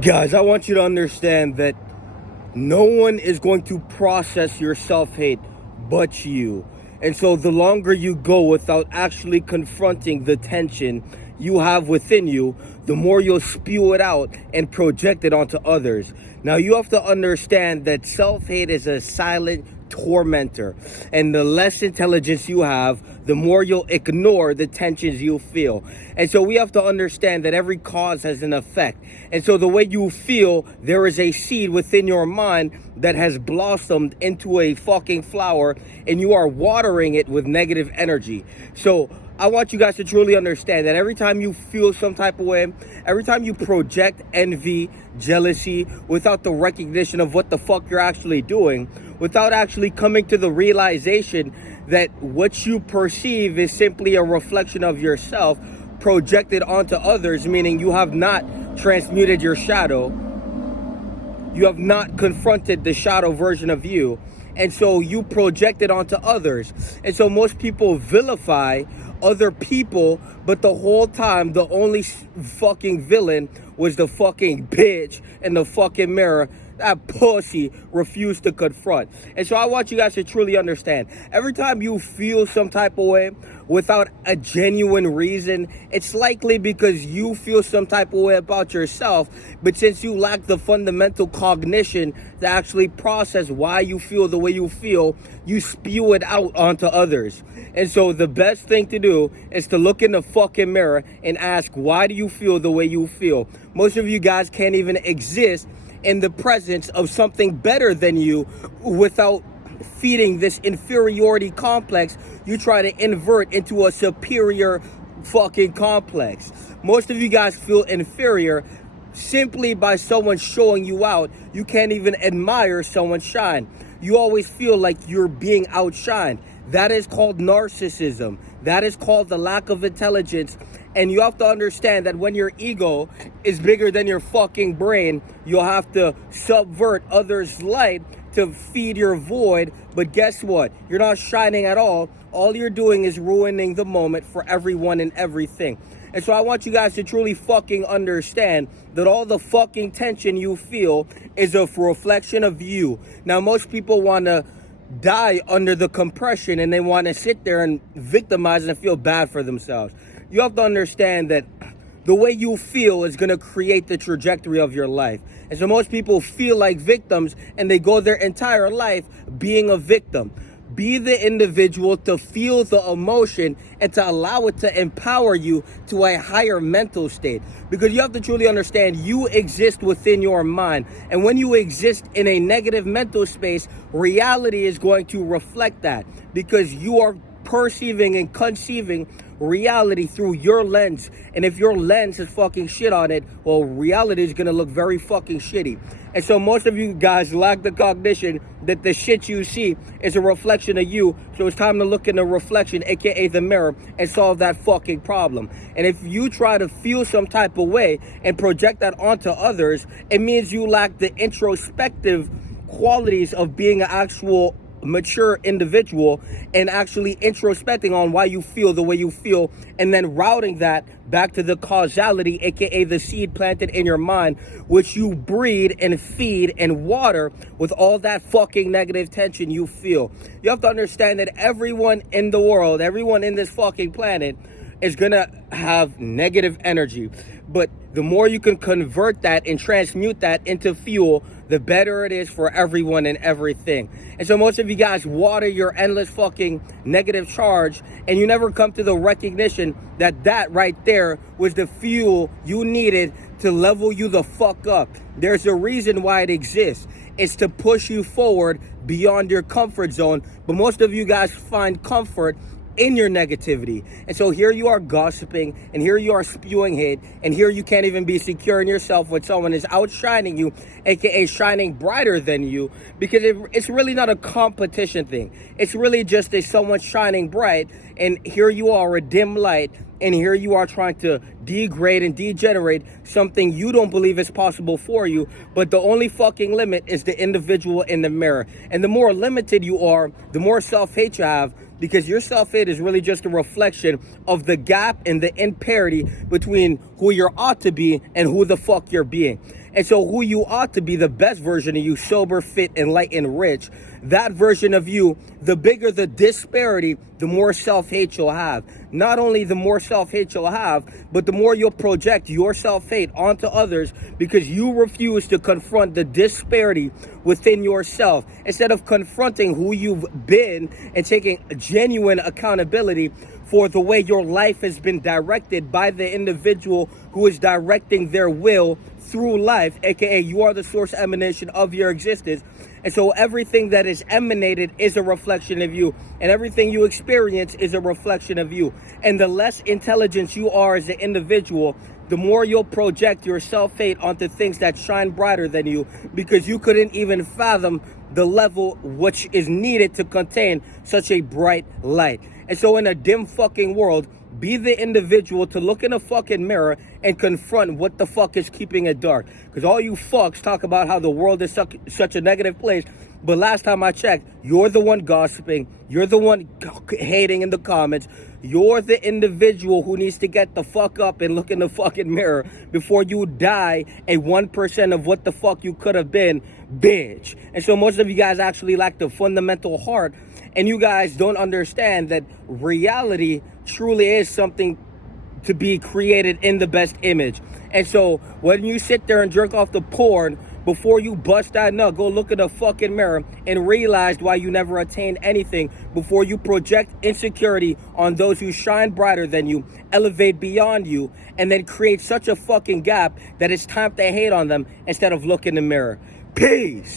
Guys, I want you to understand that no one is going to process your self-hate but you. And so the longer you go without actually confronting the tension you have within you, the more you'll spew it out and project it onto others. Now you have to understand that self-hate is a silent tormentor, and the less intelligence you have, the more you'll ignore the tensions you feel. And so we have to understand that every cause has an effect. And so the way you feel, there is a seed within your mind that has blossomed into a fucking flower, and you are watering it with negative energy. So I want you guys to truly understand that every time you feel some type of way, every time you project envy, jealousy, without the recognition of what the fuck you're actually doing, without actually coming to the realization that what you perceive is simply a reflection of yourself projected onto others, meaning you have not transmuted your shadow, you have not confronted the shadow version of you, and so you project it onto others. And so most people vilify other people, but the whole time the only fucking villain was the fucking bitch in the fucking mirror that pussy refused to confront. And so I want you guys to truly understand, every time you feel some type of way without a genuine reason, it's likely because you feel some type of way about yourself, but since you lack the fundamental cognition to actually process why you feel the way you feel, you spew it out onto others. And so the best thing to do is to look in the fucking mirror and ask, why do you feel the way you feel? Most of you guys can't even exist in the presence of something better than you without feeding this inferiority complex you try to invert into a superior fucking complex. Most of you guys feel inferior simply by someone showing you out. You can't even admire someone shine. You always feel like you're being outshined. That is called narcissism. That is called the lack of intelligence. And you have to understand that when your ego is bigger than your fucking brain, you'll have to subvert others' light to feed your void. But guess what? You're not shining at all. All you're doing is ruining the moment for everyone and everything. And so I want you guys to truly fucking understand that all the fucking tension you feel is a reflection of you. Now, most people want to die under the compression and they want to sit there and victimize and feel bad for themselves. You have to understand that the way you feel is going to create the trajectory of your life. And so most people feel like victims and they go their entire life being a victim. Be the individual to feel the emotion and to allow it to empower you to a higher mental state. Because you have to truly understand you exist within your mind. And when you exist in a negative mental space, reality is going to reflect that. Because you are perceiving and conceiving reality through your lens. And if your lens has fucking shit on it, well, reality is going to look very fucking shitty. And so most of you guys lack the cognition that the shit you see is a reflection of you. So it's time to look in the reflection, aka the mirror, and solve that fucking problem. And if you try to feel some type of way and project that onto others, it means you lack the introspective qualities of being an actual mature individual and actually introspecting on why you feel the way you feel, and then routing that back to the causality, aka the seed planted in your mind, which you breed and feed and water with all that fucking negative tension you feel. You have to understand that everyone in the world, everyone in this fucking planet is gonna have negative energy, but the more you can convert that and transmute that into fuel, the better it is for everyone and everything. And so most of you guys water your endless fucking negative charge, and you never come to the recognition that that right there was the fuel you needed to level you the fuck up. There's a reason why it exists. It's to push you forward beyond your comfort zone. But most of you guys find comfort in your negativity. And so here you are gossiping, and here you are spewing hate, and here you can't even be secure in yourself when someone is outshining you, aka shining brighter than you, because it's really not a competition thing. It's really just someone shining bright, and here you are, a dim light, and here you are trying to degrade and degenerate something you don't believe is possible for you. But the only fucking limit is the individual in the mirror. And the more limited you are, the more self-hate you have, because your self-hate is really just a reflection of the gap and the imparity between who you ought to be and who the fuck you're being. And so who you ought to be, the best version of you, sober, fit, enlightened, rich, that version of you, the bigger the disparity, the more self-hate you'll have. Not only the more self-hate you'll have, but the more you'll project your self-hate onto others because you refuse to confront the disparity within yourself. Instead of confronting who you've been and taking genuine accountability for the way your life has been directed by the individual who is directing their will through life, aka you are the source emanation of your existence. And so everything that is emanated is a reflection of you, and everything you experience is a reflection of you. And the less intelligence you are as an individual, the more you'll project your self-hate onto things that shine brighter than you, because you couldn't even fathom the level which is needed to contain such a bright light. And so in a dim fucking world, be the individual to look in a fucking mirror and confront what the fuck is keeping it dark. Because all you fucks talk about how the world is such a negative place. But last time I checked, you're the one gossiping. You're the one hating in the comments. You're the individual who needs to get the fuck up and look in the fucking mirror before you die a 1% of what the fuck you could have been, bitch. And so most of you guys actually lack the fundamental heart. And you guys don't understand that reality truly is something to be created in the best image. And so when you sit there and jerk off the porn, before you bust that nut, go look in the fucking mirror and realize why you never attained anything before you project insecurity on those who shine brighter than you, elevate beyond you, and then create such a fucking gap that it's time to hate on them instead of look in the mirror. Peace.